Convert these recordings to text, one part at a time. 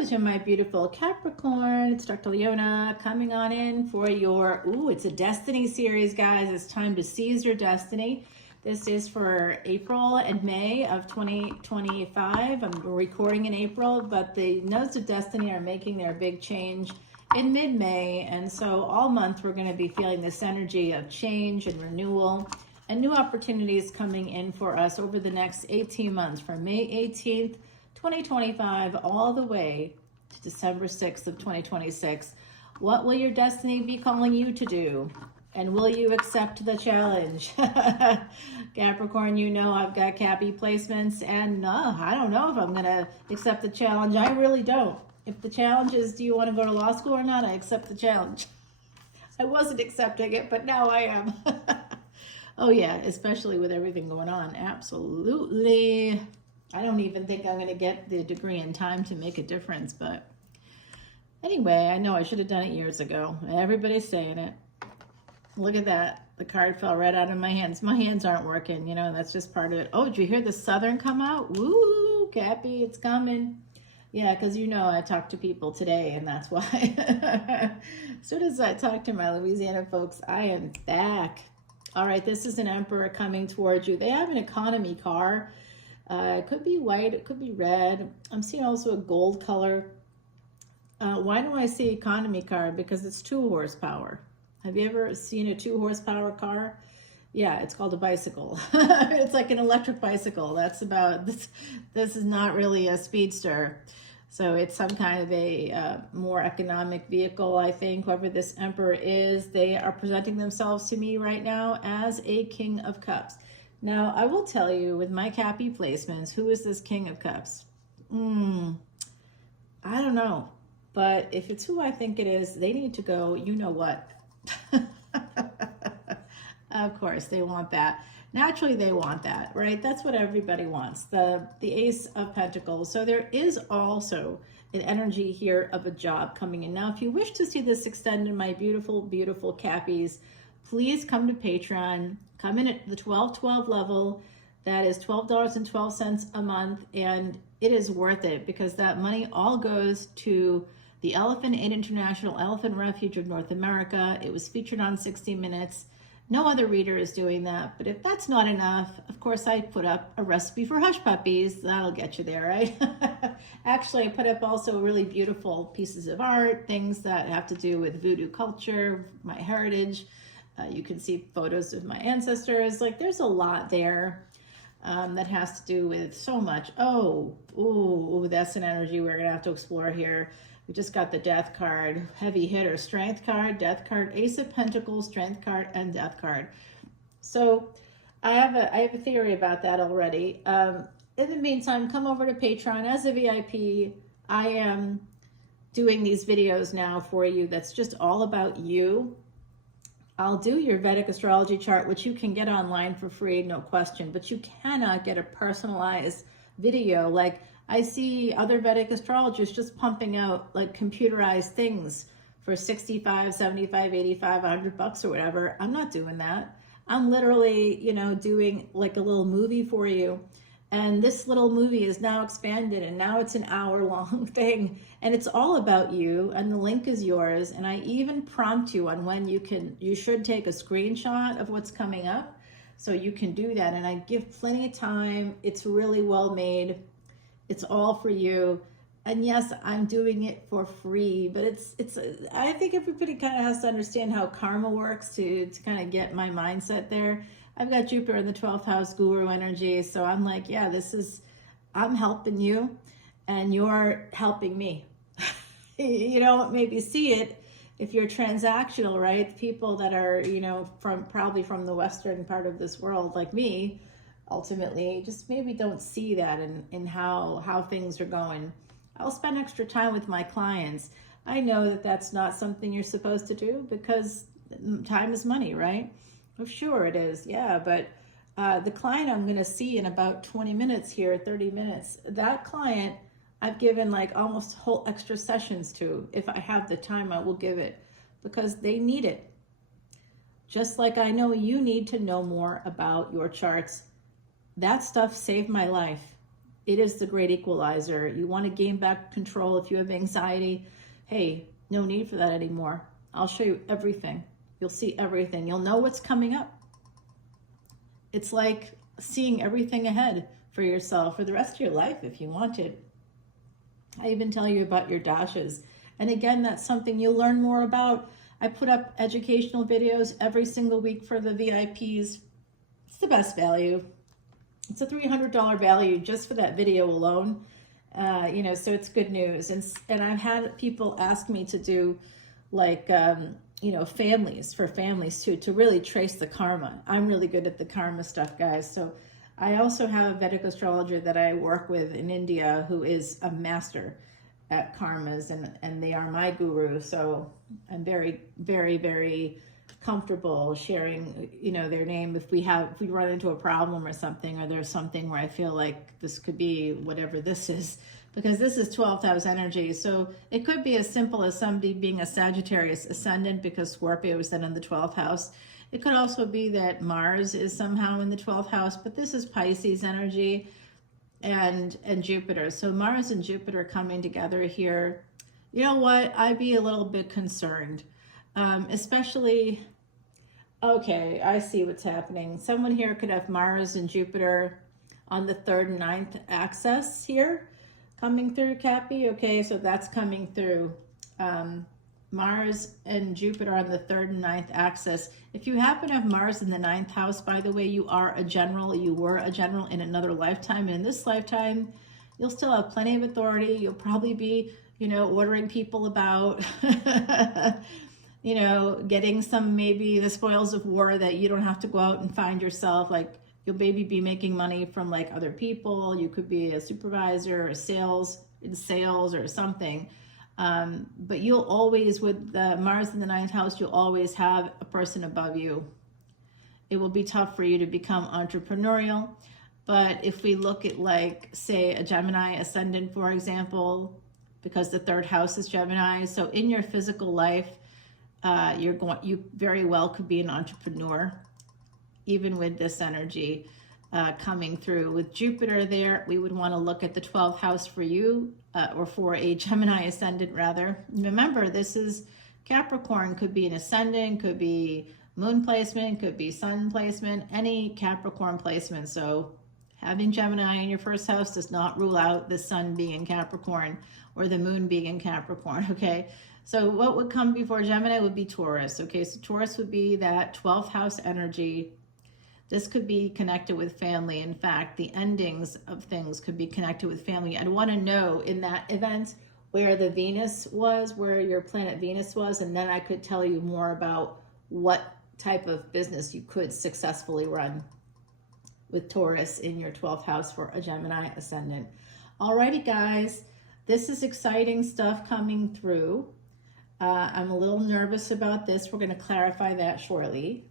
hello to my beautiful Capricorn. It's Dr. Leona coming on in for your, it's a destiny series, guys. It's time to seize your destiny. This is for April and May of 2025. I'm recording in April, but the nodes of destiny are making their big change in mid-May. And so all month we're going to be feeling this energy of change and renewal and new opportunities coming in for us over the next 18 months from May 18th, 2025 all the way to December 6th of 2026. What will your destiny be calling you to do? And will you accept the challenge? Capricorn, you know I've got Cappy placements, and I don't know if I'm going to accept the challenge. I really don't. If the challenge is, do you want to go to law school or not? I accept the challenge. I wasn't accepting it, but now I am. Oh yeah, especially with everything going on. Absolutely. I don't even think I'm going to get the degree in time to make a difference, but anyway, I know I should have done it years ago. Everybody's saying it. Look at that. The card fell right out of my hands. My hands aren't working, you know, that's just part of it. Oh, did you hear the Southern come out? Woo, Cappy, it's coming. Yeah, because you know I talk to people today, and that's why. As soon as I talk to my Louisiana folks, I am back. All right, this is an Emperor coming towards you. They have an economy car. It could be white, it could be red. I'm seeing also a gold color. Why do I see economy car? Because it's 2 horsepower. Have you ever seen a 2 horsepower car? Yeah, it's called a bicycle. It's like an electric bicycle. That's about, this is not really a speedster. So it's some kind of a more economic vehicle, I think. Whoever this Emperor is, they are presenting themselves to me right now as a King of Cups. Now, I will tell you, with my Cappy placements, who is this King of Cups? I don't know. But if it's who I think it is, they need to go, you know what? Of course, they want that. Naturally, they want that, right? That's what everybody wants, the Ace of Pentacles. So there is also an energy here of a job coming in. Now, if you wish to see this extended, my beautiful, beautiful Cappies, please come to Patreon. Come in at the 1212 level. That is $12.12 a month, and it is worth it because that money all goes to the Elephant Aid International Elephant Refuge of North America. It was featured on 60 Minutes. No other reader is doing that, but if that's not enough, of course, I put up a recipe for hush puppies. That'll get you there, right? Actually, I put up also really beautiful pieces of art, things that have to do with voodoo culture, my heritage. You can see photos of my ancestors. Like, there's a lot there that has to do with so much. Oh, that's an energy we're gonna have to explore here. We just got the Death card, heavy hitter, Strength card, Death card, Ace of Pentacles, Strength card, and Death card. So I have a theory about that already. In the meantime, come over to Patreon as a VIP. I am doing these videos now for you that's just all about you. I'll do your Vedic Astrology chart, which you can get online for free, no question, but you cannot get a personalized video. Like, I see other Vedic astrologers just pumping out like computerized things for 65, 75, 85, 100 bucks or whatever. I'm not doing that. I'm literally, you know, doing like a little movie for you. And this little movie is now expanded, and now it's an hour-long thing, and it's all about you, and the link is yours. And I even prompt you on when you should take a screenshot of what's coming up, so you can do that. And I give plenty of time. It's really well made. It's all for you. And yes, I'm doing it for free, but I think everybody kind of has to understand how karma works to kind of get my mindset there. I've got Jupiter in the 12th house, guru energy. So I'm like, yeah, I'm helping you and you're helping me. You don't maybe see it if you're transactional, right? People that are, you know, probably from the Western part of this world, like me, ultimately, just maybe don't see that in how things are going. I'll spend extra time with my clients. I know that that's not something you're supposed to do because time is money, right? Well, sure it is, yeah, but the client I'm going to see in about 20 minutes here, 30 minutes, that client I've given like almost whole extra sessions to. If I have the time, I will give it because they need it. Just like I know you need to know more about your charts. That stuff saved my life. It is the great equalizer. You want to gain back control. If you have anxiety, hey, no need for that anymore. I'll show you everything. You'll see everything. You'll know what's coming up. It's like seeing everything ahead for yourself for the rest of your life if you wanted. I even tell you about your dashas. And again, that's something you'll learn more about. I put up educational videos every single week for the VIPs. It's the best value. It's a $300 value just for that video alone. You know, so it's good news. And I've had people ask me to do like, you know, for families too, to really trace the karma. I'm really good at the karma stuff, guys. So I also have a Vedic astrologer that I work with in India who is a master at karmas, and they are my guru. So I'm very, very, very comfortable sharing, you know, their name if we run into a problem or something, or there's something where I feel like this could be whatever this is, because this is 12th house energy. So it could be as simple as somebody being a Sagittarius ascendant because Scorpio is then in the 12th house. It could also be that Mars is somehow in the 12th house, but this is Pisces energy and Jupiter. So Mars and Jupiter coming together here, you know what? I'd be a little bit concerned, especially, okay, I see what's happening. Someone here could have Mars and Jupiter on the 3rd and 9th axis here coming through, Cappy. Okay, so that's coming through. Mars and Jupiter on the 3rd and 9th axis. If you happen to have Mars in the 9th house, by the way, you are a general. You were a general in another lifetime. And in this lifetime, you'll still have plenty of authority. You'll probably be, you know, ordering people about, you know, getting some, maybe the spoils of war that you don't have to go out and find yourself. Like, you'll maybe be making money from like other people. You could be a supervisor or in sales or something. But you'll always, with the Mars in the 9th house, you'll always have a person above you. It will be tough for you to become entrepreneurial. But if we look at, like, say, a Gemini ascendant, for example, because the 3rd house is Gemini. So in your physical life, you very well could be an entrepreneur, even with this energy coming through. With Jupiter there, we would want to look at the 12th house for you, or for a Gemini ascendant rather. Remember, this is Capricorn, could be an ascendant, could be moon placement, could be sun placement, any Capricorn placement. So having Gemini in your 1st house does not rule out the sun being in Capricorn or the moon being in Capricorn, okay? So what would come before Gemini would be Taurus, okay? So Taurus would be that 12th house energy. This could be connected with family. In fact, the endings of things could be connected with family. I'd want to know in that event where the Venus was, where your planet Venus was, and then I could tell you more about what type of business you could successfully run with Taurus in your 12th house for a Gemini ascendant. Alrighty, guys, this is exciting stuff coming through. I'm a little nervous about this. We're going to clarify that shortly.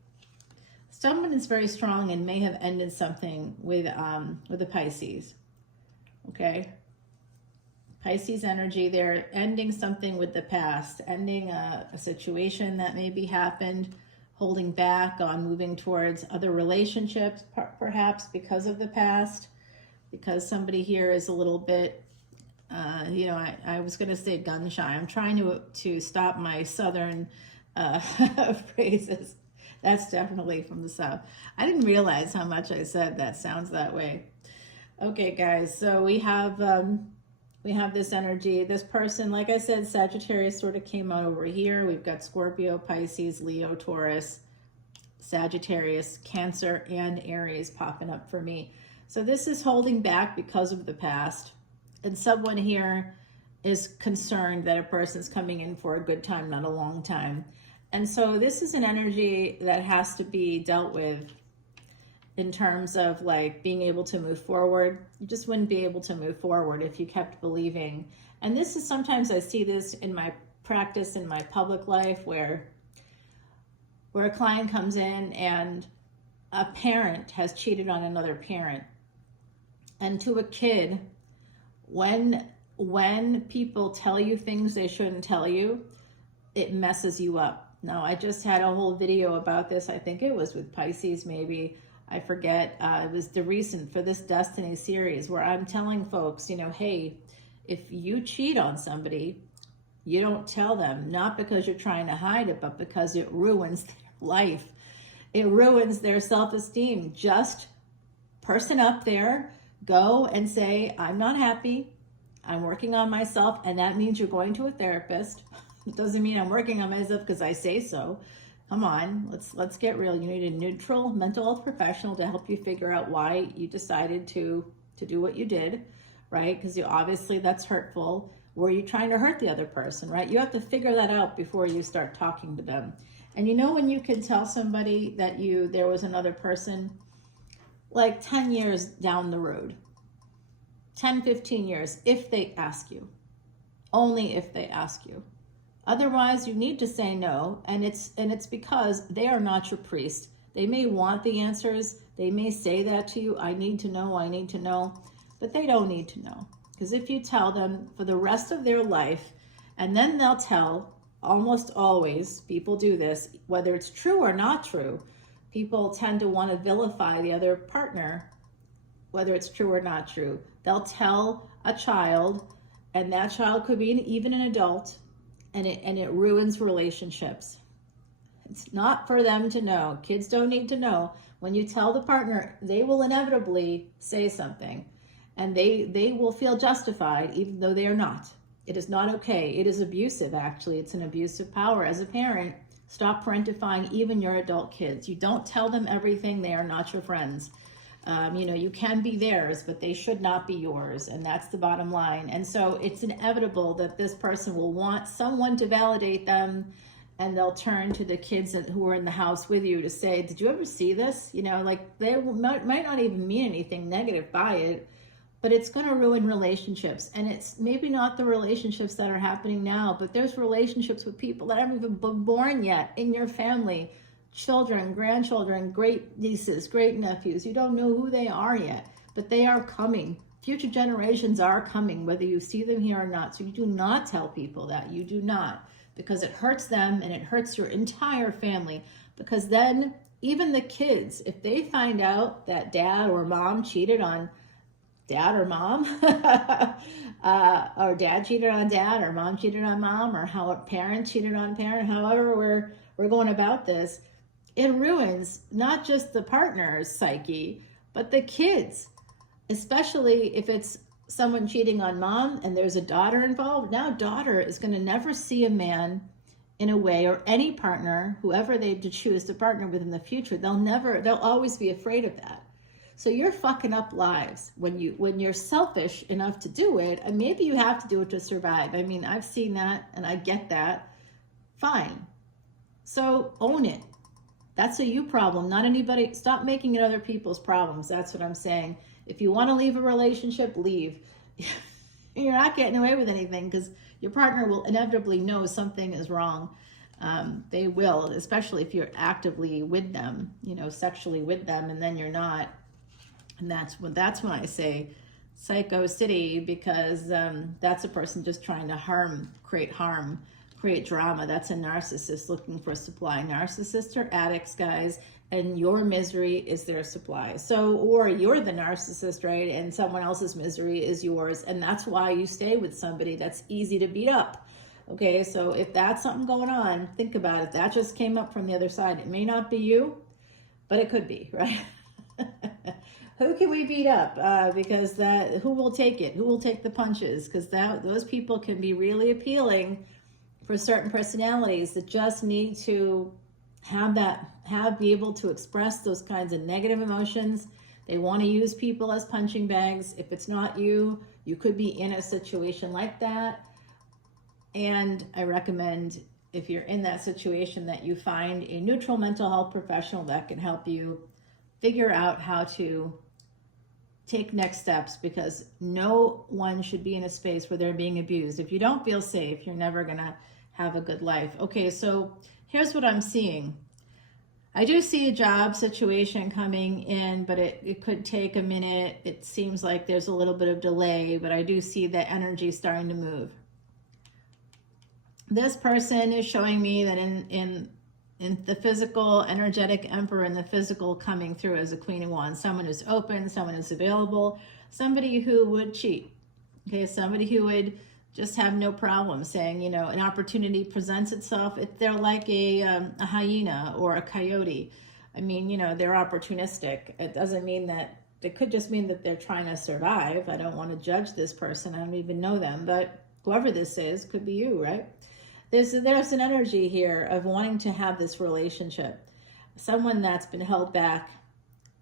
Someone is very strong and may have ended something with the Pisces, okay? Pisces energy, they're ending something with the past, ending a situation that maybe happened, holding back on moving towards other relationships, perhaps because of the past, because somebody here is a little bit, you know, I was going to say gun shy. I'm trying to stop my Southern phrases. That's definitely from the South. I didn't realize how much I said that sounds that way. Okay, guys, so we have this energy. This person, like I said, Sagittarius sort of came out over here. We've got Scorpio, Pisces, Leo, Taurus, Sagittarius, Cancer, and Aries popping up for me. So this is holding back because of the past. And someone here is concerned that a person's coming in for a good time, not a long time. And so this is an energy that has to be dealt with in terms of like being able to move forward. You just wouldn't be able to move forward if you kept believing. And this is, sometimes I see this in my practice, in my public life, where a client comes in and a parent has cheated on another parent. And to a kid, when people tell you things they shouldn't tell you, it messes you up. Now, I just had a whole video about this. I think it was with Pisces maybe, I forget, it was the recent for this Destiny series where I'm telling folks, you know, hey, if you cheat on somebody, you don't tell them, not because you're trying to hide it, but because it ruins their life. It ruins their self-esteem. Just person up there, go and say, I'm not happy. I'm working on myself. And that means you're going to a therapist. It doesn't mean I'm working on myself because I say so. Come on, let's get real. You need a neutral mental health professional to help you figure out why you decided to do what you did, right? Because you obviously that's hurtful. Were you trying to hurt the other person, right? You have to figure that out before you start talking to them. And you know when you can tell somebody that there was another person, like 10 years down the road, 10, 15 years, if they ask you, only if they ask you. Otherwise, you need to say no, and it's because they are not your priest. They may want the answers. They may say that to you, I need to know, but they don't need to know. Because if you tell them for the rest of their life, and then they'll tell, almost always, people do this, whether it's true or not true, people tend to want to vilify the other partner, whether it's true or not true. They'll tell a child, and that child could be even an adult, and it ruins relationships. It's not for them to know. Kids don't need to know. When you tell the partner, they will inevitably say something, and they will feel justified even though they are not. It is not okay. It is abusive, actually. It's an abuse of power. As a parent, stop parentifying even your adult kids. You don't tell them everything. They are not your friends. You know, you can be theirs, but they should not be yours. And that's the bottom line. And so it's inevitable that this person will want someone to validate them, and they'll turn to the kids who are in the house with you to say, did you ever see this? You know, like they might not even mean anything negative by it, but it's going to ruin relationships. And it's maybe not the relationships that are happening now, but there's relationships with people that haven't even been born yet in your family. Children, grandchildren, great nieces, great nephews. You don't know who they are yet, but they are coming. Future generations are coming, whether you see them here or not. So you do not tell people that. You do not, because it hurts them and it hurts your entire family. Because then even the kids, if they find out that dad or mom cheated on dad or mom, or dad cheated on dad, or mom cheated on mom, or how a parent cheated on parent, however we're going about this, it ruins not just the partner's psyche, but the kids, especially if it's someone cheating on mom and there's a daughter involved. Now daughter is going to never see a man in a way, or any partner, whoever they choose to partner with in the future, they'll always be afraid of that. So you're fucking up lives when you're selfish enough to do it, and maybe you have to do it to survive. I mean, I've seen that and I get that. Fine. So own it. That's a you problem, not anybody. Stop making it other people's problems. That's what I'm saying. If you want to leave a relationship, leave. You're not getting away with anything because your partner will inevitably know something is wrong. They will, especially if you're actively with them, you know, sexually with them, and then you're not. And that's when I say psycho city, because that's a person just trying to create drama. That's a narcissist looking for supply. Narcissists are addicts, guys, and your misery is their supply. So, or you're the narcissist, right? And someone else's misery is yours. And that's why you stay with somebody that's easy to beat up. Okay, so if that's something going on, think about it. That just came up from the other side. It may not be you, but it could be, right? Who can we beat up? Because who will take it? Who will take the punches? Because those people can be really appealing for certain personalities that just need to be able to express those kinds of negative emotions. They want to use people as punching bags. If it's not you, you could be in a situation like that. And I recommend, if you're in that situation, that you find a neutral mental health professional that can help you figure out how to take next steps, because no one should be in a space where they're being abused. If you don't feel safe, you're never going to have a good life. Okay, so here's what I'm seeing. I do see a job situation coming in, but it could take a minute. It seems like there's a little bit of delay, but I do see that energy starting to move. This person is showing me that in in the physical, energetic Emperor, and the physical coming through as a Queen of Wands. Someone who's open, someone who's available, somebody who would cheat. Okay, somebody who would just have no problem saying, you know, an opportunity presents itself. They're like a hyena or a coyote. I mean, you know, they're opportunistic. It doesn't mean that, it could just mean that they're trying to survive. I don't want to judge this person. I don't even know them, but whoever this is, could be you, right? There's an energy here of wanting to have this relationship. Someone that's been held back,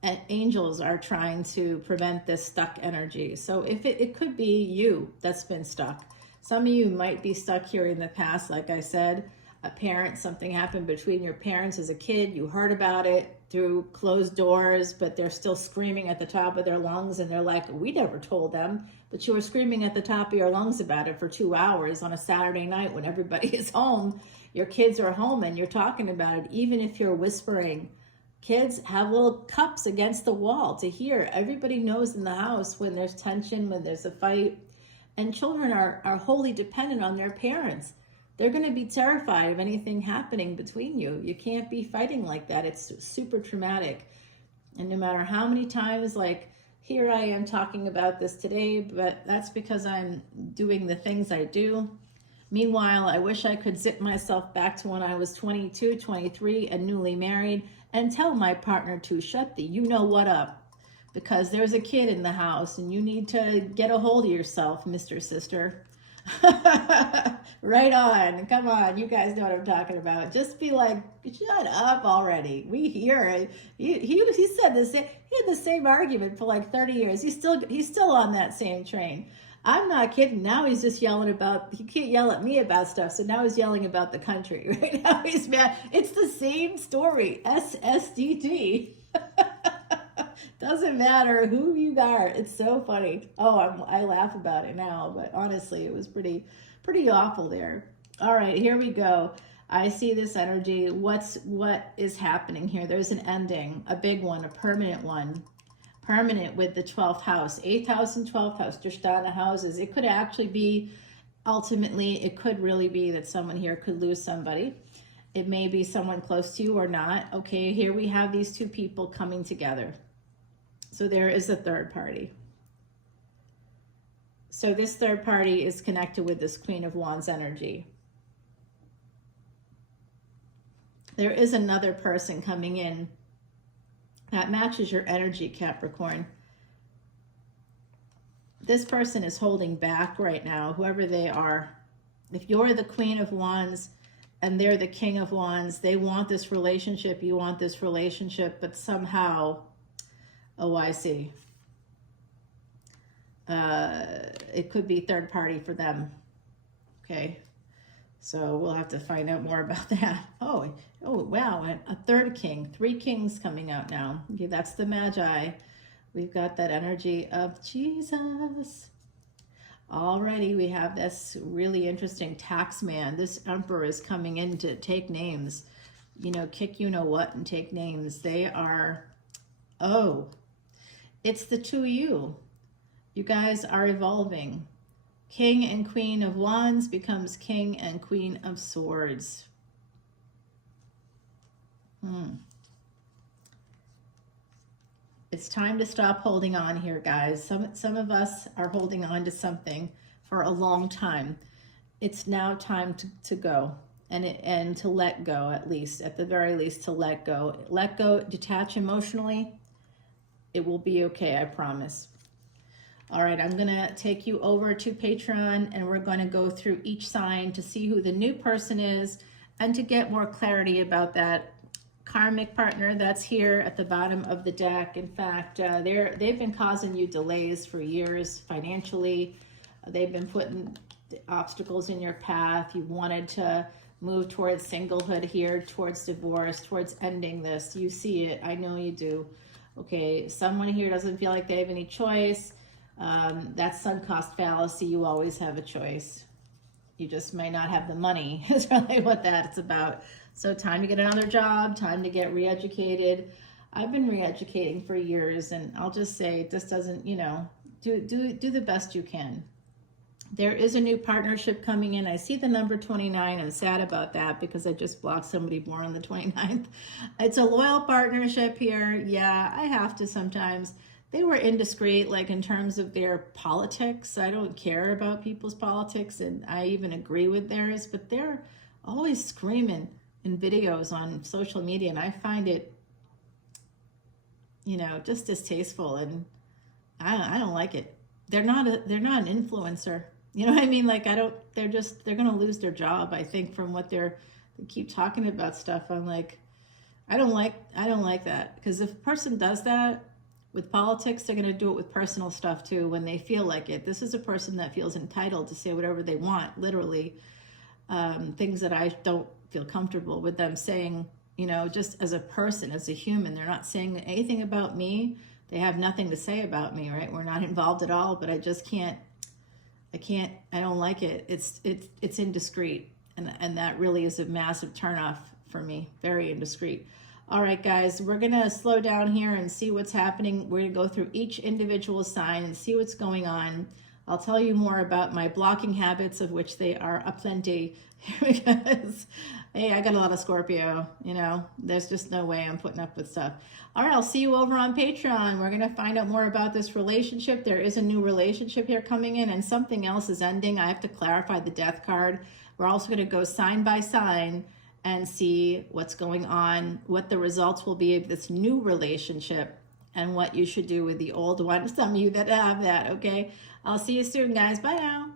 and angels are trying to prevent this stuck energy. So if it could be you that's been stuck. Some of you might be stuck here in the past. Like I said, a parent, something happened between your parents as a kid. You heard about it through closed doors, but they're still screaming at the top of their lungs. And they're like, we never told them. But you were screaming at the top of your lungs about it for 2 hours on a Saturday night when everybody is home. Your kids are home and you're talking about it. Even if you're whispering, kids have little cups against the wall to hear. Everybody knows in the house when there's tension, when there's a fight. And children are wholly dependent on their parents. They're going to be terrified of anything happening between you. You can't be fighting like that. It's super traumatic. And no matter how many times, like, here I am talking about this today, but that's because I'm doing the things I do. Meanwhile, I wish I could zip myself back to when I was 22, 23 and newly married and tell my partner to shut the you know what up. Because there's a kid in the house and you need to get a hold of yourself, Mr. Sister. Right on. Come on. You guys know what I'm talking about. Just be like, shut up already. We hear it. He said the same, he had the same argument for like 30 years. He's still on that same train. I'm not kidding. Now he's just yelling about, he can't yell at me about stuff. So now he's yelling about the country. Right now he's mad. It's the same story. SSDT. Doesn't matter who you are. It's so funny. Oh, I laugh about it now, but honestly, it was pretty awful there. All right, here we go. I see this energy. What is happening here? There's an ending, a big one, a permanent one. Permanent with the 12th house, 8th house and 12th house, Drishtana houses. It could actually be, ultimately, it could really be that someone here could lose somebody. It may be someone close to you or not. Okay, here we have these two people coming together. So there is a third party. So this third party is connected with this Queen of Wands energy. There is another person coming in that matches your energy, Capricorn. This person is holding back right now, whoever they are. If you're the Queen of Wands and they're the King of Wands, they want this relationship, you want this relationship, but somehow, oh, I see. It could be third party for them. Okay. So we'll have to find out more about that. Oh, wow. A third king, 3 kings coming out now. Okay, that's the Magi. We've got that energy of Jesus. Already we have this really interesting tax man. This emperor is coming in to take names. You know, kick you know what and take names. They are, oh, it's the two of you. You guys are evolving. King and Queen of Wands becomes King and Queen of Swords. It's time to stop holding on here, guys. Some of us are holding on to something for a long time. It's now time to go and to let go, at the very least, to let go. Let go, detach emotionally. It will be okay, I promise. All right, I'm going to take you over to Patreon and we're going to go through each sign to see who the new person is and to get more clarity about that karmic partner that's here at the bottom of the deck. In fact, they've been causing you delays for years financially. They've been putting obstacles in your path. You wanted to move towards singlehood here, towards divorce, towards ending this. You see it. I know you do. Okay, someone here doesn't feel like they have any choice. That sunk cost fallacy, you always have a choice. You just may not have the money, is really what that's about. So time to get another job, time to get re-educated. I've been re-educating for years, and I'll just say, this doesn't, you know, do the best you can. There is a new partnership coming in. I see the number 29. I'm sad about that because I just blocked somebody born on the 29th. It's a loyal partnership here. Yeah, I have to sometimes. They were indiscreet, like in terms of their politics. I don't care about people's politics, and I even agree with theirs, but they're always screaming in videos on social media, and I find it, just distasteful, and I don't like it. They're not an influencer. You know what I mean? Like, they're going to lose their job, I think, from what they keep talking about stuff. I'm like, I don't like that, because if a person does that with politics, they're going to do it with personal stuff too when they feel like it. This is a person that feels entitled to say whatever they want, literally, things that I don't feel comfortable with them saying, just as a person, as a human. They're not saying anything about me. They have nothing to say about me, right? We're not involved at all, but I just can't, I don't like it. It's indiscreet. And that really is a massive turnoff for me. Very indiscreet. All right, guys, we're going to slow down here and see what's happening. We're going to go through each individual sign and see what's going on. I'll tell you more about my blocking habits, of which they are aplenty, because, hey, I got a lot of Scorpio, there's just no way I'm putting up with stuff. All right, I'll see you over on Patreon. We're going to find out more about this relationship. There is a new relationship here coming in, and something else is ending. I have to clarify the death card. We're also going to go sign by sign and see what's going on, what the results will be of this new relationship, and what you should do with the old one. Some of you that have that, okay? I'll see you soon, guys. Bye now.